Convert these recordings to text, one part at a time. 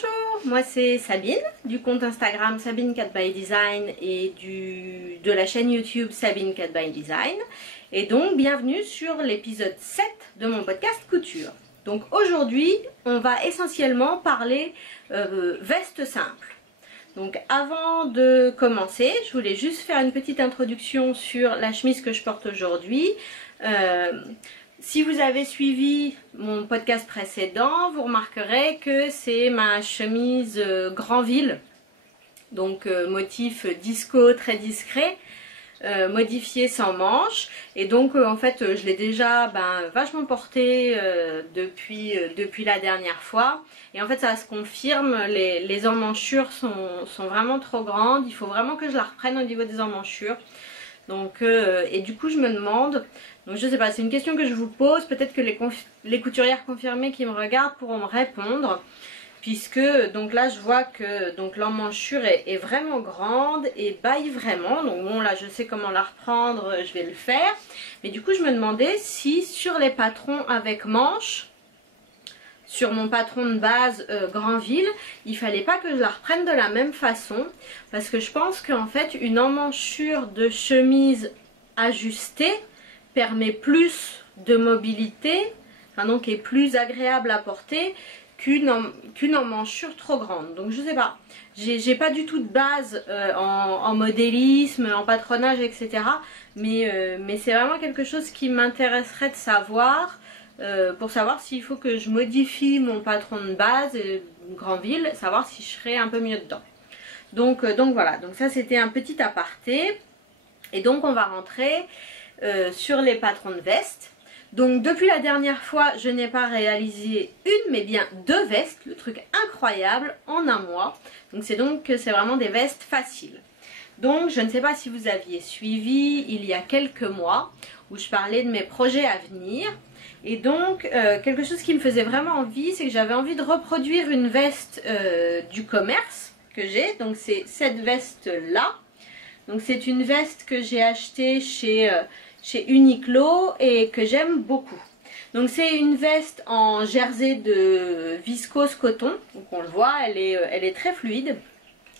Bonjour, moi c'est Sabine du compte Instagram Sabine Cat by Design et de la chaîne YouTube Sabine Cat by Design. Et donc bienvenue sur l'épisode 7 de mon podcast couture. Donc aujourd'hui on va essentiellement parler veste simple. Donc avant de commencer, je voulais juste faire une petite introduction sur la chemise que je porte aujourd'hui. Si vous avez suivi mon podcast précédent, vous remarquerez que c'est ma chemise Granville, donc motif disco très discret, modifié sans manches. Et donc en fait je l'ai déjà vachement portée depuis la dernière fois. Et en fait ça se confirme, les emmanchures sont vraiment trop grandes, il faut vraiment que je la reprenne au niveau des emmanchures. Donc, et du coup je me demande, donc je sais pas, c'est une question que je vous pose, peut-être que les couturières confirmées qui me regardent pourront me répondre, puisque donc là je vois que l'emmanchure est vraiment grande et baille vraiment, donc bon là je sais comment la reprendre, je vais le faire, mais du coup je me demandais si sur les patrons avec manches, sur mon patron de base Granville, il fallait pas que je la reprenne de la même façon, parce que je pense qu'en fait une emmanchure de chemise ajustée permet plus de mobilité, donc est plus agréable à porter qu'une emmanchure trop grande. Donc je sais pas, j'ai pas du tout de base en modélisme, en patronage, etc. Mais c'est vraiment quelque chose qui m'intéresserait de savoir. Pour savoir s'il faut que je modifie mon patron de base Granville, savoir si je serai un peu mieux dedans. Donc voilà, donc ça c'était un petit aparté. Et donc on va rentrer sur les patrons de vestes. Donc depuis la dernière fois, je n'ai pas réalisé une mais bien deux vestes, le truc incroyable, en un mois. Donc c'est vraiment des vestes faciles. Donc je ne sais pas si vous aviez suivi il y a quelques mois où je parlais de mes projets à venir. Et donc quelque chose qui me faisait vraiment envie, c'est que j'avais envie de reproduire une veste du commerce que j'ai. Donc c'est cette veste là. Donc c'est une veste que j'ai achetée chez Uniqlo et que j'aime beaucoup. Donc c'est une veste en jersey de viscose coton. Donc on le voit, elle est très fluide.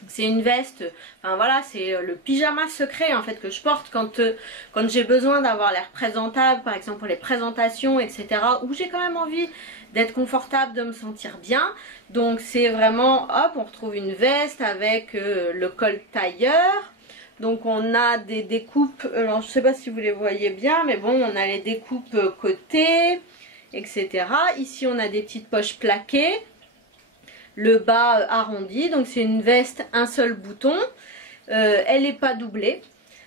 C'est une veste, enfin voilà, c'est le pyjama secret en fait que je porte quand j'ai besoin d'avoir l'air présentable, par exemple pour les présentations, etc. Où j'ai quand même envie d'être confortable, de me sentir bien. Donc c'est vraiment, hop, on retrouve une veste avec le col tailleur. Donc on a des découpes, alors je sais pas si vous les voyez bien, mais bon, on a les découpes côté, etc. Ici on a des petites poches plaquées. Le bas arrondi, donc c'est une veste un seul bouton, elle n'est pas doublée,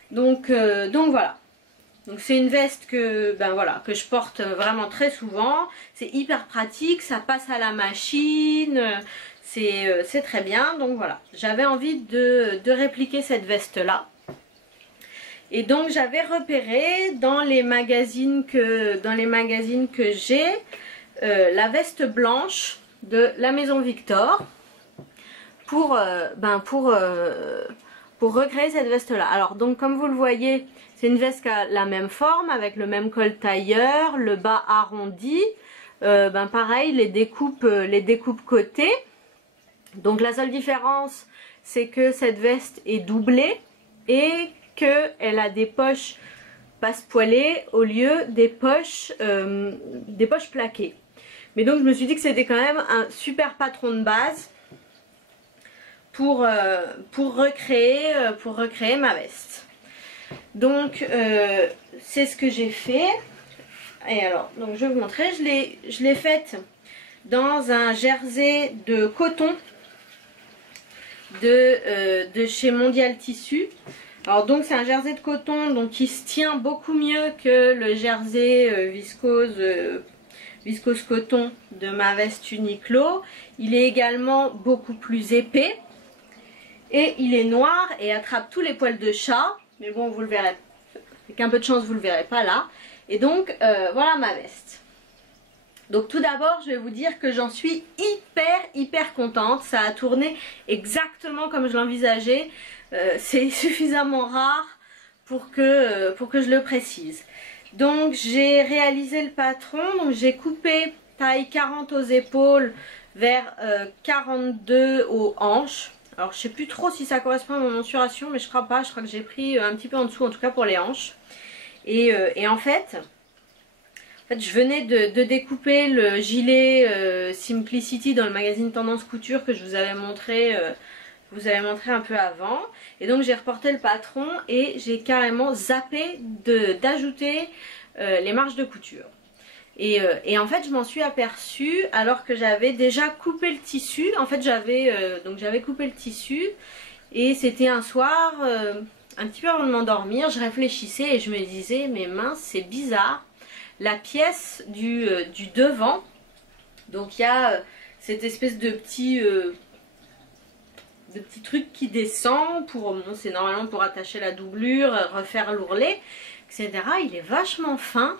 donc voilà. Donc c'est une veste que que je porte vraiment très souvent, c'est hyper pratique, ça passe à la machine, c'est très bien. Donc voilà, j'avais envie de répliquer cette veste là. Et donc j'avais repéré dans les magazines que j'ai la veste blanche de la maison Victor pour recréer cette veste là. Alors donc comme vous le voyez, c'est une veste qui a la même forme avec le même col tailleur, le bas arrondi, pareil les découpes côté. Donc la seule différence c'est que cette veste est doublée et qu'elle a des poches passepoilées au lieu des poches plaquées. Mais donc je me suis dit que c'était quand même un super patron de base pour recréer ma veste. Donc c'est ce que j'ai fait. Et alors, donc je vais vous montrer, je l'ai faite dans un jersey de coton de chez Mondial Tissu. Alors donc c'est un jersey de coton donc qui se tient beaucoup mieux que le jersey viscose coton de ma veste Uniqlo. Il est également beaucoup plus épais et il est noir et attrape tous les poils de chat, mais bon vous le verrez, avec un peu de chance vous le verrez pas là. Et donc voilà ma veste. Donc tout d'abord je vais vous dire que j'en suis hyper contente, ça a tourné exactement comme je l'envisageais, c'est suffisamment rare pour que je le précise. Donc j'ai réalisé le patron, donc j'ai coupé taille 40 aux épaules vers 42 aux hanches. Alors je sais plus trop si ça correspond à mon mensuration, mais je crois pas, je crois que j'ai pris un petit peu en dessous, en tout cas pour les hanches. Et en fait, je venais de découper le gilet Simplicity dans le magazine Tendance Couture que je vous avais montré un peu avant. Et donc j'ai reporté le patron et j'ai carrément zappé d'ajouter les marges de couture. Et en fait je m'en suis aperçue alors que j'avais déjà coupé le tissu. En fait j'avais coupé le tissu et c'était un soir, un petit peu avant de m'endormir, je réfléchissais et je me disais mais mince, c'est bizarre. La pièce du devant, donc il y a cette espèce de petit truc qui descend pour, bon, c'est normalement pour attacher la doublure, refaire l'ourlet, etc. Il est vachement fin.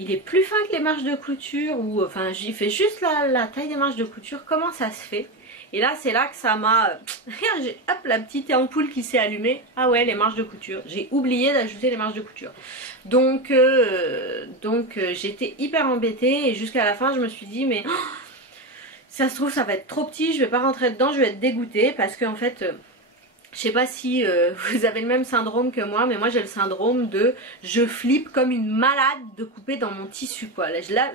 Il est plus fin que les marges de couture, ou enfin j'y fais juste la taille des marges de couture. Comment ça se fait? Et là c'est là que ça m'a... hop, la petite ampoule qui s'est allumée. Ah ouais, les marges de couture. J'ai oublié d'ajouter les marges de couture. Donc j'étais hyper embêtée et jusqu'à la fin je me suis dit mais... ça se trouve ça va être trop petit, je vais pas rentrer dedans, je vais être dégoûtée parce qu'en fait... je sais pas si vous avez le même syndrome que moi, mais moi j'ai le syndrome de je flippe comme une malade de couper dans mon tissu quoi. Là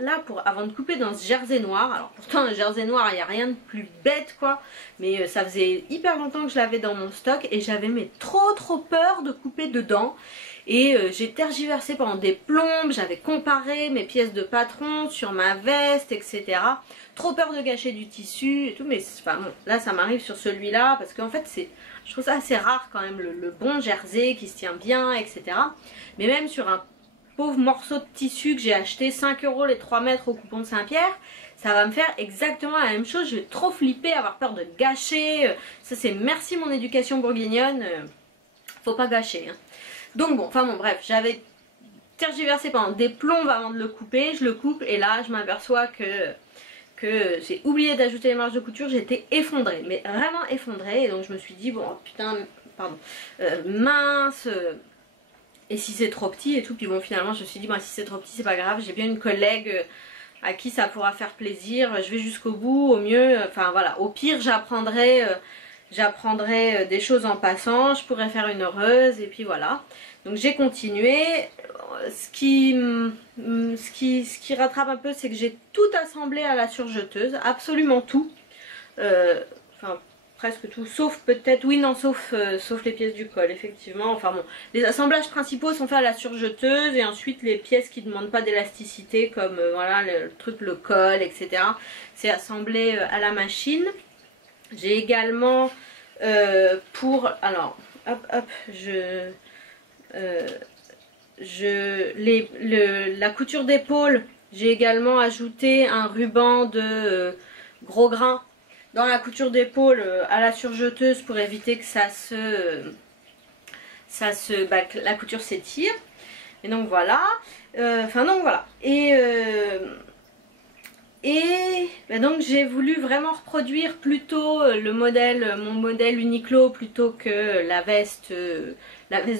avant de couper dans ce jersey noir, alors pourtant un jersey noir il n'y a rien de plus bête quoi, mais ça faisait hyper longtemps que je l'avais dans mon stock et j'avais mais trop peur de couper dedans. Et j'ai tergiversé pendant des plombes, j'avais comparé mes pièces de patron sur ma veste, etc. Trop peur de gâcher du tissu et tout, mais enfin, bon, là ça m'arrive sur celui-là parce qu'en fait je trouve ça assez rare quand même, le bon jersey qui se tient bien, etc. Mais même sur un pauvre morceau de tissu que j'ai acheté 5 € les 3 mètres au coupon de Saint-Pierre, ça va me faire exactement la même chose, je vais trop flipper, avoir peur de gâcher. Ça c'est merci mon éducation bourguignonne, faut pas gâcher hein. Donc bon, enfin bon bref, j'avais tergiversé pendant des plombes avant de le couper, je le coupe et là je m'aperçois que j'ai oublié d'ajouter les marges de couture, j'étais effondrée, mais vraiment effondrée, et donc je me suis dit bon putain, pardon, mince, et si c'est trop petit et tout, puis bon finalement je me suis dit bon si c'est trop petit c'est pas grave, j'ai bien une collègue à qui ça pourra faire plaisir, je vais jusqu'au bout, au mieux, enfin voilà, au pire j'apprendrai des choses en passant, je pourrais faire une heureuse et puis voilà. Donc j'ai continué. Ce qui rattrape un peu, c'est que j'ai tout assemblé à la surjeteuse, absolument tout. Enfin presque tout, sauf peut-être, oui non, sauf les pièces du col, effectivement. Enfin bon, les assemblages principaux sont faits à la surjeteuse et ensuite les pièces qui ne demandent pas d'élasticité comme voilà le truc, le col, etc. c'est assemblé à la machine. J'ai également alors hop la couture d'épaule, j'ai également ajouté un ruban de gros grain dans la couture d'épaule à la surjeteuse pour éviter que que la couture s'étire. Et donc voilà, et donc j'ai voulu vraiment reproduire plutôt mon modèle Uniqlo plutôt que la veste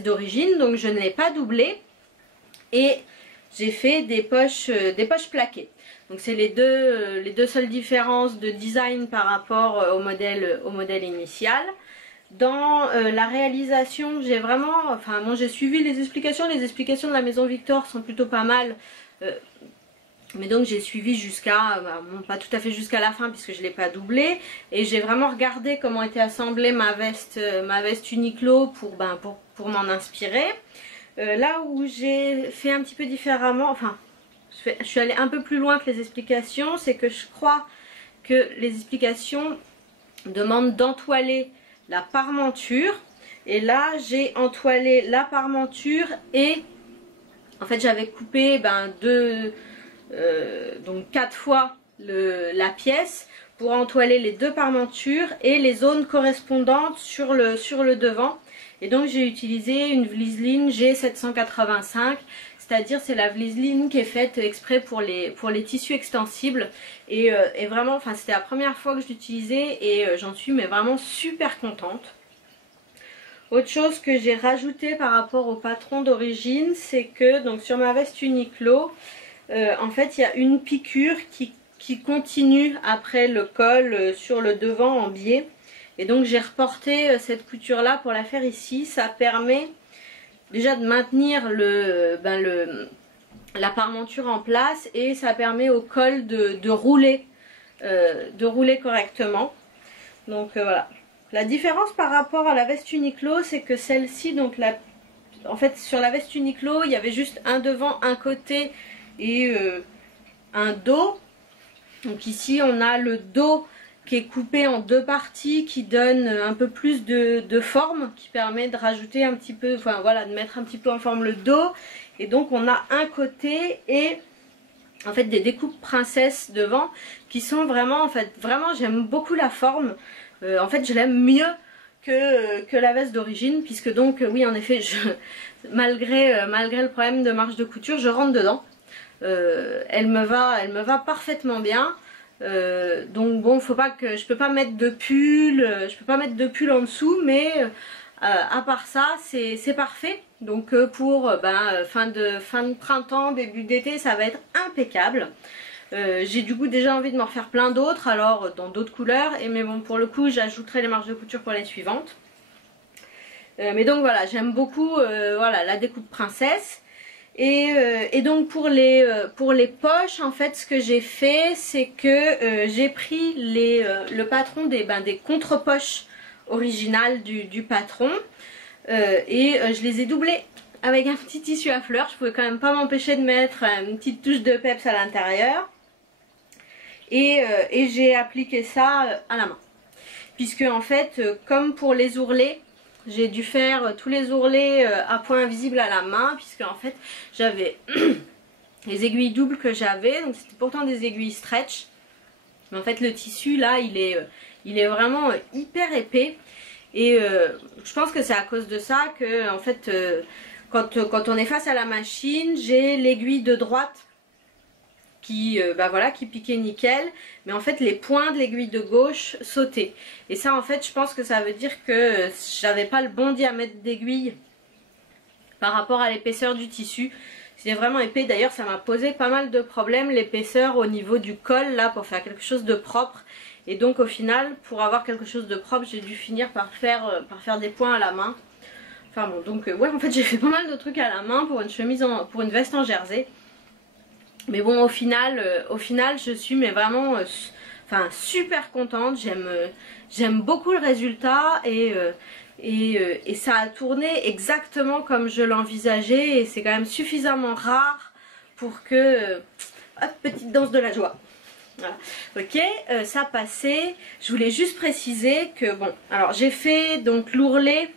d'origine. Donc je ne l'ai pas doublé et j'ai fait des poches plaquées. Donc c'est les deux seules différences de design par rapport au modèle initial. Dans la réalisation, j'ai vraiment, enfin bon, j'ai suivi les explications de la Maison Victor sont plutôt pas mal. Mais donc j'ai suivi jusqu'à, bon, pas tout à fait jusqu'à la fin puisque je ne l'ai pas doublé. Et j'ai vraiment regardé comment était assemblée ma veste Uniqlo pour m'en inspirer. Là où j'ai fait un petit peu différemment, enfin je suis allée un peu plus loin que les explications, c'est que je crois que les explications demandent d'entoiler la parmenture. Et là j'ai entoilé la parmenture et en fait j'avais coupé donc 4 fois la pièce pour entoiler les deux parmentures et les zones correspondantes sur le devant. Et donc j'ai utilisé une Vliseline G785, c'est-à-dire c'est la Vliseline qui est faite exprès pour les tissus extensibles. Et vraiment, enfin c'était la première fois que je l'utilisais et j'en suis mais vraiment super contente. Autre chose que j'ai rajouté par rapport au patron d'origine, c'est que donc sur ma veste Uniqlo, en fait il y a une piqûre qui qui continue après le col sur le devant en biais. Et donc j'ai reporté cette couture là pour la faire ici. Ça permet déjà de maintenir la parmenture en place et ça permet au col de rouler correctement. Donc voilà. La différence par rapport à la veste Uniqlo, c'est que celle-ci, donc en fait sur la veste Uniqlo, il y avait juste un devant, un côté et un dos. Donc ici on a le dos qui est coupé en deux parties, qui donne un peu plus de forme, qui permet de rajouter un petit peu, enfin voilà, de mettre un petit peu en forme le dos. Et donc on a un côté et en fait des découpes princesse devant qui sont vraiment, en fait vraiment j'aime beaucoup la forme. En fait je l'aime mieux que la veste d'origine, puisque donc oui en effet malgré le problème de marge de couture, je rentre dedans. Elle me va parfaitement bien. Donc bon, je peux pas mettre de pull, en dessous, mais à part ça c'est parfait. Donc pour fin de printemps, début d'été, ça va être impeccable. J'ai du coup déjà envie de m'en refaire plein d'autres, alors dans d'autres couleurs, mais bon, pour le coup j'ajouterai les marges de couture pour les suivantes. Mais donc voilà, j'aime beaucoup voilà, la découpe princesse. Et donc pour les poches, en fait ce que j'ai fait, c'est que j'ai pris le patron des contre-poches originales du patron et je les ai doublées avec un petit tissu à fleurs. Je pouvais quand même pas m'empêcher de mettre une petite touche de peps à l'intérieur et j'ai appliqué ça à la main, puisque en fait comme pour les ourlets, j'ai dû faire tous les ourlets à point invisible à la main, puisque en fait j'avais les aiguilles doubles que j'avais, donc c'était pourtant des aiguilles stretch, mais en fait le tissu là il est vraiment hyper épais, et je pense que c'est à cause de ça que en fait quand on est face à la machine, j'ai l'aiguille de droite qui voilà, qui piquait nickel, mais en fait les points de l'aiguille de gauche sautaient, et ça en fait je pense que ça veut dire que j'avais pas le bon diamètre d'aiguille par rapport à l'épaisseur du tissu. C'est vraiment épais, d'ailleurs ça m'a posé pas mal de problèmes l'épaisseur au niveau du col là pour faire quelque chose de propre, et donc au final pour avoir quelque chose de propre j'ai dû finir par faire des points à la main. Enfin bon, donc ouais, en fait j'ai fait pas mal de trucs à la main pour une chemise pour une veste en jersey. Mais bon, au final je suis mais vraiment super contente. J'aime beaucoup le résultat, et ça a tourné exactement comme je l'envisageais, et c'est quand même suffisamment rare pour que hop, petite danse de la joie. Voilà. Ok, ça passait. Je voulais juste préciser que bon, alors j'ai fait donc l'ourlet.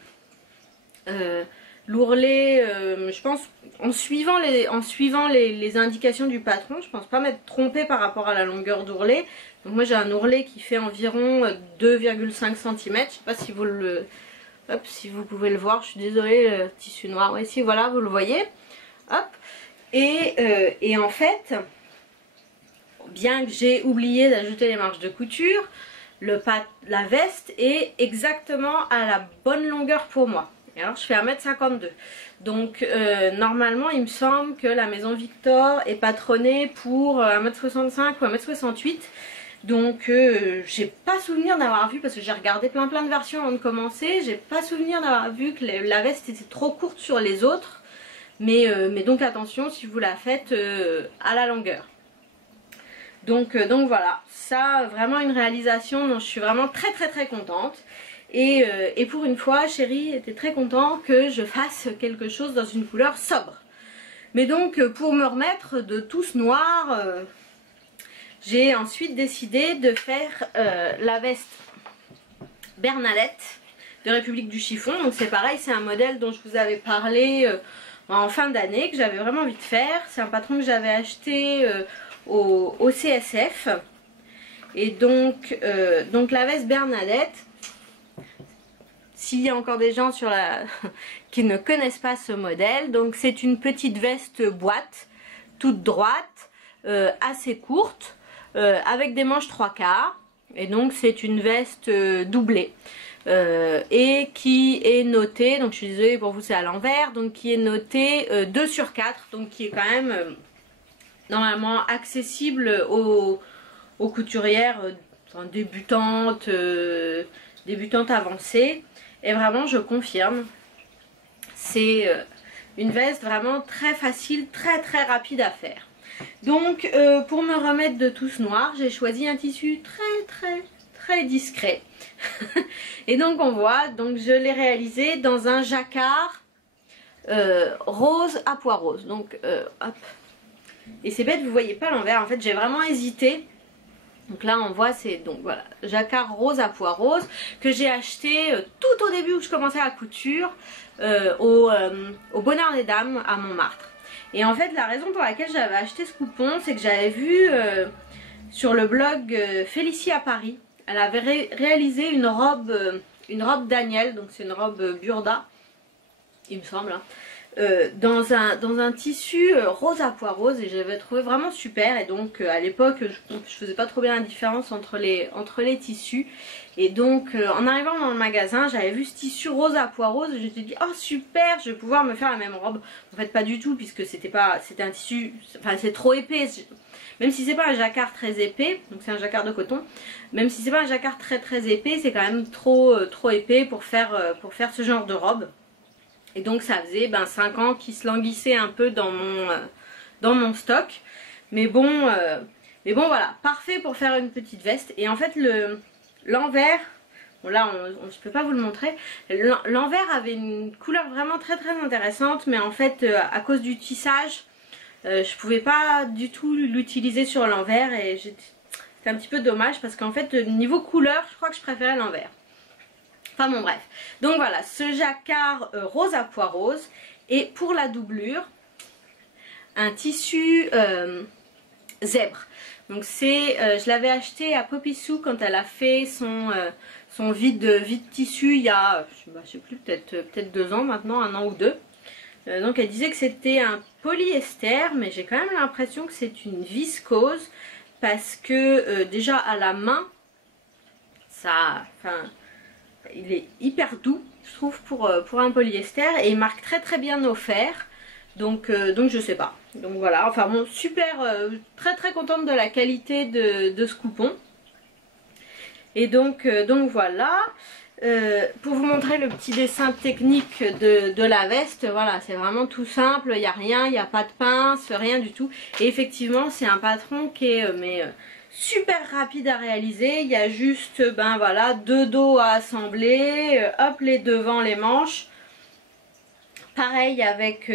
Je pense en suivant les indications du patron, je pense pas m'être trompée par rapport à la longueur d'ourlet. Donc moi j'ai un ourlet qui fait environ 2,5 cm. Je sais pas si si vous pouvez le voir, je suis désolée, le tissu noir. Oui, si, voilà, vous le voyez. Hop. Et en fait, bien que j'ai oublié d'ajouter les marges de couture, la veste est exactement à la bonne longueur pour moi. Et alors je fais 1m52, donc normalement il me semble que la maison Victor est patronnée pour 1m65 ou 1m68, donc j'ai pas souvenir d'avoir vu, parce que j'ai regardé plein de versions avant de commencer, j'ai pas souvenir d'avoir vu que la veste était trop courte sur les autres, mais donc attention si vous la faites à la longueur. Donc voilà, ça vraiment une réalisation dont je suis vraiment très contente. Et pour une fois, Chéri était très content que je fasse quelque chose dans une couleur sobre. Mais donc pour me remettre de tout ce noir, j'ai ensuite décidé de faire la veste Bernadette de République du Chiffon. Donc c'est pareil, c'est un modèle dont je vous avais parlé en fin d'année, que j'avais vraiment envie de faire. C'est un patron que j'avais acheté au CSF. Et donc la veste Bernadette, s'il y a encore des gens qui ne connaissent pas ce modèle, donc c'est une petite veste boîte, toute droite, assez courte, avec des manches 3/4, et donc c'est une veste doublée, et qui est notée, donc je suis désolée pour vous c'est à l'envers, donc qui est notée 2/4, donc qui est quand même normalement accessible aux aux couturières débutantes, débutantes avancées. Et vraiment, je confirme, c'est une veste vraiment très facile, très rapide à faire. Donc, pour me remettre de tout ce noir, j'ai choisi un tissu très discret. Et donc, on voit, donc je l'ai réalisé dans un jacquard rose à pois rose. Donc, hop. Et c'est bête, vous voyez pas l'envers. En fait, j'ai vraiment hésité. Donc là, on voit, c'est donc voilà, jacquard rose à pois rose que j'ai acheté tout au début où je commençais la couture au Bonheur des Dames à Montmartre. Et en fait, la raison pour laquelle j'avais acheté ce coupon, c'est que j'avais vu sur le blog Félicie à Paris, elle avait réalisé une robe Daniel, donc c'est une robe Burda, il me semble, hein, dans un tissu rose à pois rose, et j'avais trouvé vraiment super. Et donc à l'époque je faisais pas trop bien la différence entre les tissus, et donc en arrivant dans le magasin j'avais vu ce tissu rose à pois rose et je me suis dit oh super, je vais pouvoir me faire la même robe. En fait pas du tout, puisque c'était un tissu, enfin c'est trop épais, même si c'est pas un jacquard très épais, donc c'est un jacquard de coton, même si c'est pas un jacquard très épais, c'est quand même trop épais pour faire ce genre de robe. Et donc ça faisait 5 ans qu'il se languissait un peu dans mon stock. Mais bon voilà, parfait pour faire une petite veste. Et en fait l'envers, bon là je peux pas vous le montrer, l'envers avait une couleur vraiment très intéressante. Mais en fait à cause du tissage, je pouvais pas du tout l'utiliser sur l'envers. Et c'est un petit peu dommage, parce qu'en fait niveau couleur je crois que je préférais l'envers. Enfin bon bref, donc voilà, ce jacquard rose à pois rose. Et pour la doublure, un tissu zèbre. Donc c'est, je l'avais acheté à Popissou quand elle a fait son vide tissu il y a, je sais plus, peut-être 2 ans maintenant, 1 an ou 2. Donc elle disait que c'était un polyester, mais j'ai quand même l'impression que c'est une viscose, parce que déjà à la main, ça, enfin, il est hyper doux, je trouve, pour un polyester, et il marque très bien au fer. Donc je sais pas. Donc voilà, enfin bon, super, très contente de la qualité de ce coupon. Et donc voilà. Pour vous montrer le petit dessin technique de la veste, voilà, c'est vraiment tout simple, il n'y a rien, il n'y a pas de pince, rien du tout. Et effectivement, c'est un patron qui est super rapide à réaliser. Il y a juste voilà, 2 dos à assembler, hop, les devants, les manches. Pareil avec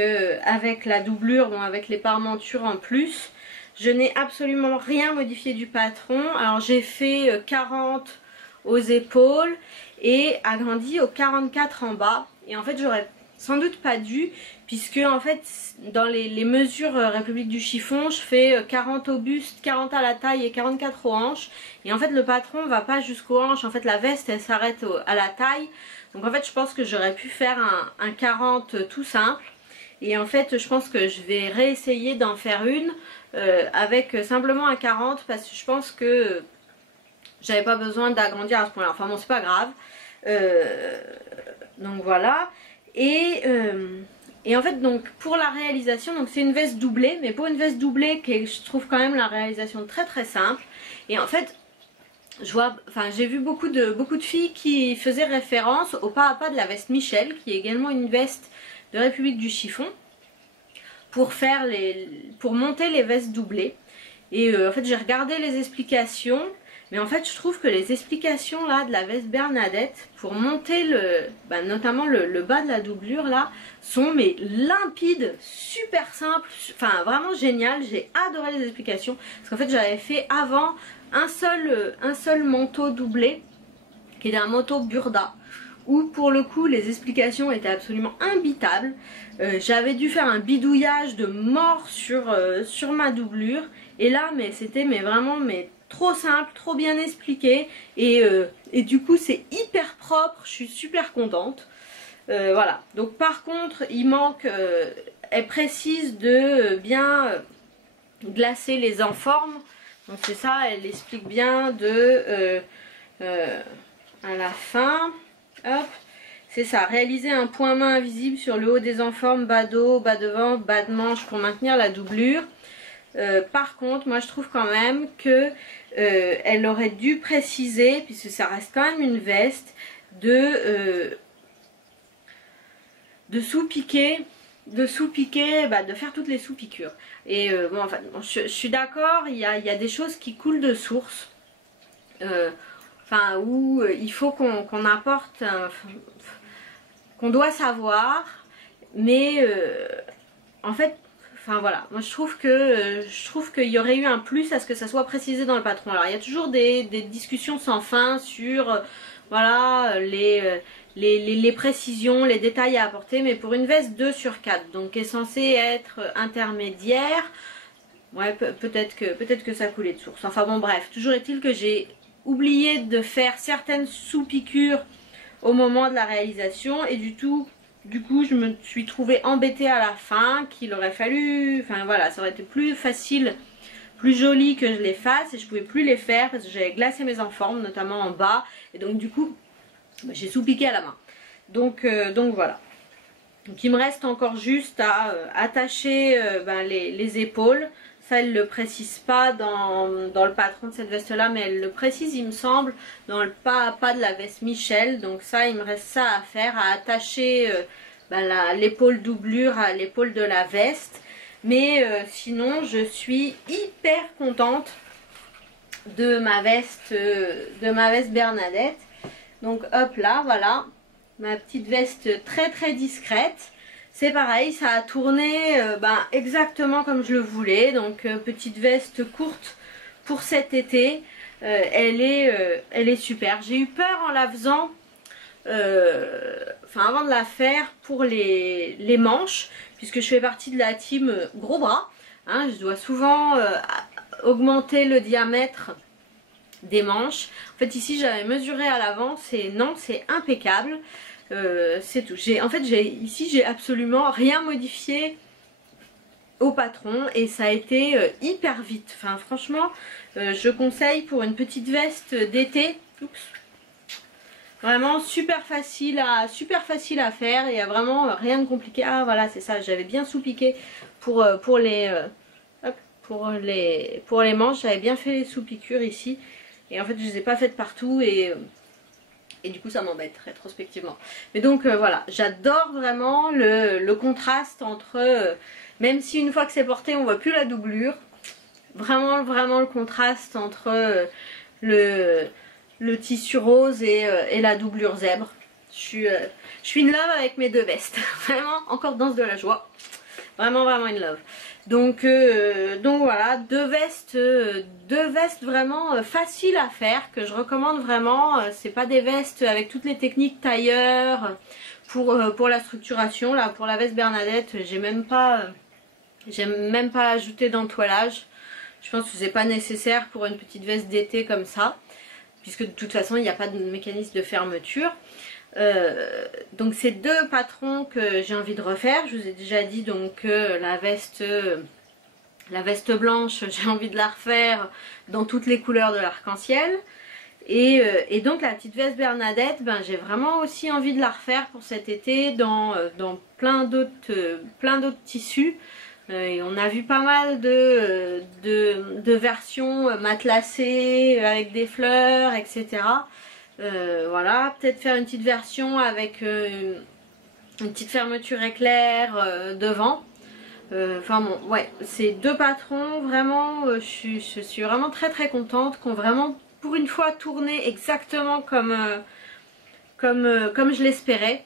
la doublure, bon, avec les parmentures en plus. Je n'ai absolument rien modifié du patron. Alors j'ai fait 40 aux épaules et agrandi au 44 en bas. Et en fait j'aurais sans doute pas dû, puisque en fait dans les mesures République du chiffon, je fais 40 au buste, 40 à la taille et 44 aux hanches. Et en fait le patron va pas jusqu'aux hanches, en fait la veste elle s'arrête à la taille. Donc en fait je pense que j'aurais pu faire un 40 tout simple. Et en fait je pense que je vais réessayer d'en faire une avec simplement un 40, parce que je pense que j'avais pas besoin d'agrandir à ce point là. Enfin bon, c'est pas grave. Donc voilà. Et en fait donc pour la réalisation, donc c'est une veste doublée, mais pour une veste doublée je trouve quand même la réalisation très simple. Et en fait j'ai vu beaucoup de filles qui faisaient référence au pas à pas de la veste Michel, qui est également une veste de République du chiffon, pour monter les vestes doublées. Et en fait j'ai regardé les explications, mais en fait je trouve que les explications là de la veste Bernadette pour monter notamment le bas de la doublure là sont limpides, super simples, enfin vraiment génial. J'ai adoré les explications, parce qu'en fait j'avais fait avant un seul manteau doublé qui était un manteau Burda, où pour le coup les explications étaient absolument imbitables. J'avais dû faire un bidouillage de mort sur ma doublure, et là c'était vraiment trop simple, trop bien expliqué, et du coup c'est hyper propre, je suis super contente. Voilà, donc par contre il manque, elle précise de bien glacer les enformes. Donc c'est ça, elle explique bien à la fin, hop, c'est ça, réaliser un point main invisible sur le haut des enformes, bas dos, bas devant, bas de manche pour maintenir la doublure. Par contre, moi je trouve quand même que elle aurait dû préciser, puisque ça reste quand même une veste, de sous-piquer, de faire toutes les sous-piqûres. Et bon, enfin, je suis d'accord, il y a des choses qui coulent de source. Enfin, où il faut qu'on apporte, qu'on doit savoir, mais en fait, enfin voilà, moi je trouve qu'il y aurait eu un plus à ce que ça soit précisé dans le patron. Alors il y a toujours des discussions sans fin sur voilà les précisions, les détails à apporter, mais pour une veste 2 sur 4, donc qui est censée être intermédiaire, ouais, peut-être que ça coulait de source. Enfin bon bref, toujours est-il que j'ai oublié de faire certaines sous-piqûres au moment de la réalisation et du coup je me suis trouvée embêtée à la fin, qu'il aurait fallu, enfin voilà, ça aurait été plus facile, plus joli que je les fasse, et je pouvais plus les faire parce que j'avais glacé mes enformes, notamment en bas, et donc du coup j'ai sous-piqué à la main. Donc voilà. Donc il me reste encore juste à attacher les épaules. Ça, elle ne le précise pas dans le patron de cette veste là, mais elle le précise il me semble dans le pas à pas de la veste Michel. Donc ça, il me reste ça à faire, à attacher l'épaule doublure à l'épaule de la veste. Mais sinon je suis hyper contente de ma veste Bernadette. Donc hop là, voilà ma petite veste très discrète. C'est pareil, ça a tourné exactement comme je le voulais. Donc petite veste courte pour cet été. Elle est super. J'ai eu peur en la faisant, avant de la faire, pour les manches, puisque je fais partie de la team gros bras. Hein, je dois souvent augmenter le diamètre des manches. En fait ici j'avais mesuré à l'avance et non, c'est impeccable. C'est tout. Ici j'ai absolument rien modifié au patron et ça a été hyper vite. Enfin franchement, je conseille pour une petite veste d'été. Vraiment super facile à faire. Il n'y a vraiment rien de compliqué. Ah voilà, c'est ça. J'avais bien sous-piqué pour les manches. J'avais bien fait les sous-piqûres ici. Et en fait je les ai pas faites partout et du coup ça m'embête rétrospectivement. Mais donc voilà, j'adore vraiment le contraste entre, même si une fois que c'est porté on voit plus la doublure, vraiment le contraste entre le tissu rose et la doublure zèbre. Je suis in love avec mes deux vestes, vraiment encore danse de la joie, vraiment in love. Donc voilà, deux vestes vraiment faciles à faire, que je recommande vraiment. C'est pas des vestes avec toutes les techniques tailleur pour la structuration. Là pour la veste Bernadette, j'ai même pas ajouté d'entoilage. Je pense que c'est pas nécessaire pour une petite veste d'été comme ça, puisque de toute façon il n'y a pas de mécanisme de fermeture. Donc c'est deux patrons que j'ai envie de refaire. Je vous ai déjà dit donc la veste blanche, j'ai envie de la refaire dans toutes les couleurs de l'arc-en-ciel. Et donc la petite veste Bernadette, j'ai vraiment aussi envie de la refaire pour cet été dans plein d'autres tissus. Et on a vu pas mal de versions matelassées avec des fleurs, etc. Voilà, peut-être faire une petite version avec une petite fermeture éclair devant. Enfin bon, ouais, ces deux patrons, vraiment, je suis vraiment très contente, qui ont vraiment pour une fois tourné exactement comme je l'espérais.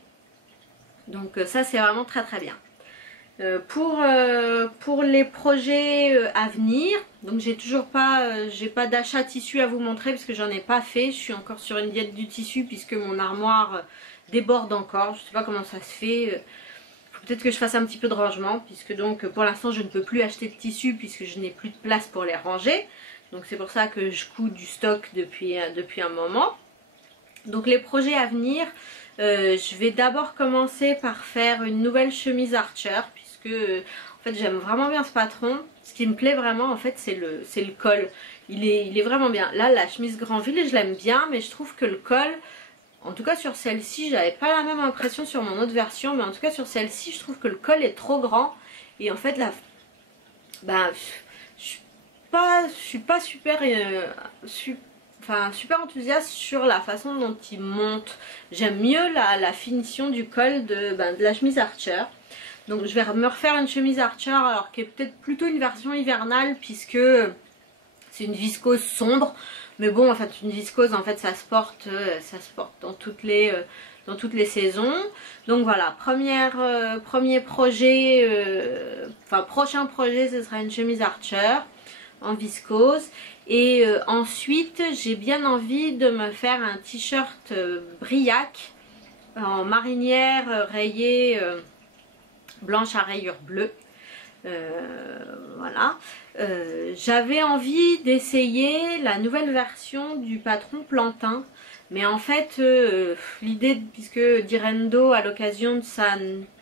Donc ça c'est vraiment très bien. Pour les projets à venir, donc j'ai pas d'achat tissu à vous montrer parce que j'en ai pas fait. Je suis encore sur une diète du tissu puisque mon armoire déborde encore. Je sais pas comment ça se fait. Faut peut-être que je fasse un petit peu de rangement puisque donc pour l'instant je ne peux plus acheter de tissu puisque je n'ai plus de place pour les ranger. Donc c'est pour ça que je couds du stock depuis un moment. Donc les projets à venir, je vais d'abord commencer par faire une nouvelle chemise Archer puisque en fait j'aime vraiment bien ce patron. Ce qui me plaît vraiment en fait c'est le col. Il est vraiment bien. Là la chemise Granville je l'aime bien, mais je trouve que le col, en tout cas sur celle-ci, j'avais pas la même impression sur mon autre version, mais en tout cas sur celle-ci je trouve que le col est trop grand et en fait là je suis pas super, super enthousiaste sur la façon dont il monte. J'aime mieux la finition du col de la chemise Archer. Donc je vais me refaire une chemise Archer, alors qui est peut-être plutôt une version hivernale, puisque c'est une viscose sombre. Mais bon, en fait, une viscose, en fait, ça se porte dans toutes les saisons. Donc voilà, premier projet, prochain projet, ce sera une chemise Archer en viscose. Et ensuite, j'ai bien envie de me faire un t-shirt Briac en marinière rayée blanche à rayures bleues. Voilà. J'avais envie d'essayer la nouvelle version du patron Plantin. Mais en fait, l'idée, puisque Direndo, à l'occasion de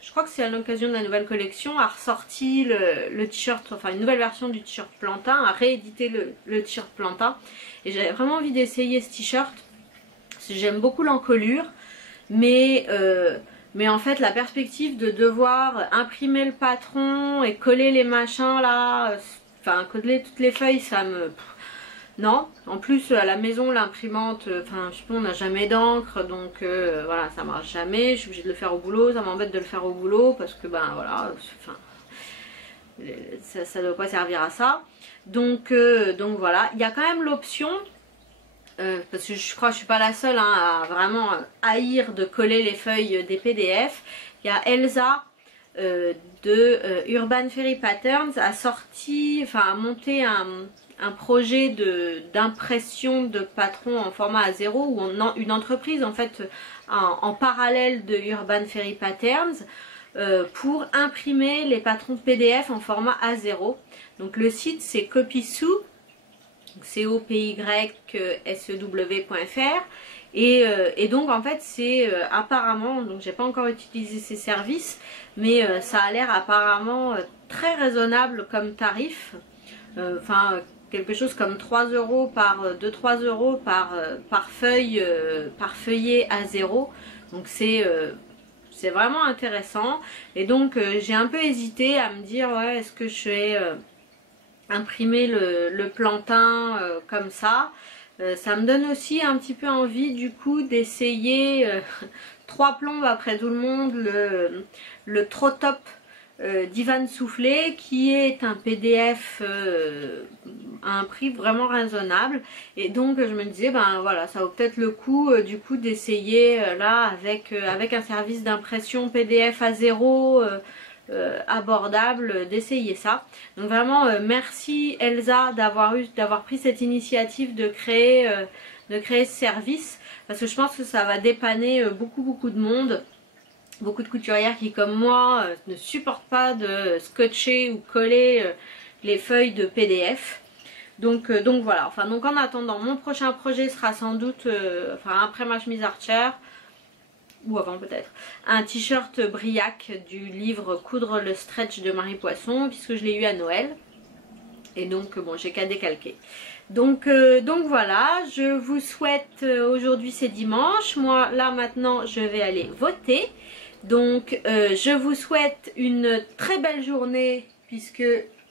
je crois que c'est à l'occasion de la nouvelle collection, a ressorti le t-shirt, enfin une nouvelle version du t-shirt Plantin, a réédité le t-shirt Plantin. Et j'avais vraiment envie d'essayer ce t-shirt, parce que j'aime beaucoup l'encolure, mais en fait la perspective de devoir imprimer le patron et coller les machins là, enfin coller toutes les feuilles, ça me... Non, en plus à la maison l'imprimante, enfin je sais pas, on n'a jamais d'encre, donc voilà, ça marche jamais, je suis obligée de le faire au boulot, ça m'embête de le faire au boulot parce que ben voilà, enfin ça doit pas servir à ça. Donc voilà, il y a quand même l'option, parce que je crois que je suis pas la seule hein, à vraiment haïr de coller les feuilles des PDF. Il y a Elsa de Urban Fairy Patterns a monté un projet d'impression de patron en format A0, ou une entreprise en fait en parallèle de Urban Fairy Patterns pour imprimer les patrons PDF en format A0. Donc le site c'est Copysou, COPYSEW.fr. Et donc en fait c'est apparemment, donc j'ai pas encore utilisé ces services, mais ça a l'air apparemment très raisonnable comme tarif. Enfin quelque chose comme 3 € par 2-3 € par feuille, par feuillet à 0. Donc c'est vraiment intéressant. Et donc j'ai un peu hésité à me dire ouais, est-ce que je vais imprimer le plantain comme ça. Ça me donne aussi un petit peu envie du coup d'essayer 3 plombes après tout le monde le Trop Top d'Ivan Soufflé, qui est un PDF à un prix vraiment raisonnable. Et donc je me disais ben voilà, ça vaut peut-être le coup du coup d'essayer là avec un service d'impression PDF à 0 abordable, d'essayer ça. Donc vraiment merci Elsa d'avoir pris cette initiative de créer ce service, parce que je pense que ça va dépanner beaucoup de monde. Beaucoup de couturières qui comme moi ne supportent pas de scotcher ou coller les feuilles de PDF. Donc voilà, enfin donc en attendant, mon prochain projet sera sans doute, après ma chemise Archer, ou avant peut-être, un t-shirt Briac du livre Coudre le stretch de Marie Poisson, puisque je l'ai eu à Noël. Et donc bon, j'ai qu'à décalquer. Donc voilà, je vous souhaite, aujourd'hui c'est dimanche, moi là maintenant je vais aller voter. Donc je vous souhaite une très belle journée, puisque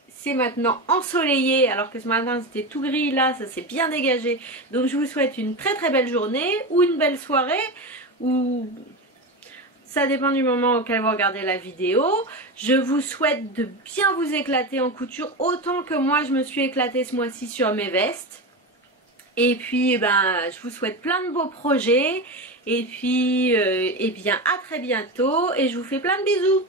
c'est maintenant ensoleillé, alors que ce matin c'était tout gris, là ça s'est bien dégagé. Donc je vous souhaite une très belle journée, ou une belle soirée, ou ça dépend du moment auquel vous regardez la vidéo. Je vous souhaite de bien vous éclater en couture, autant que moi je me suis éclatée ce mois-ci sur mes vestes. Et puis je vous souhaite plein de beaux projets. Et puis, eh bien, à très bientôt et je vous fais plein de bisous.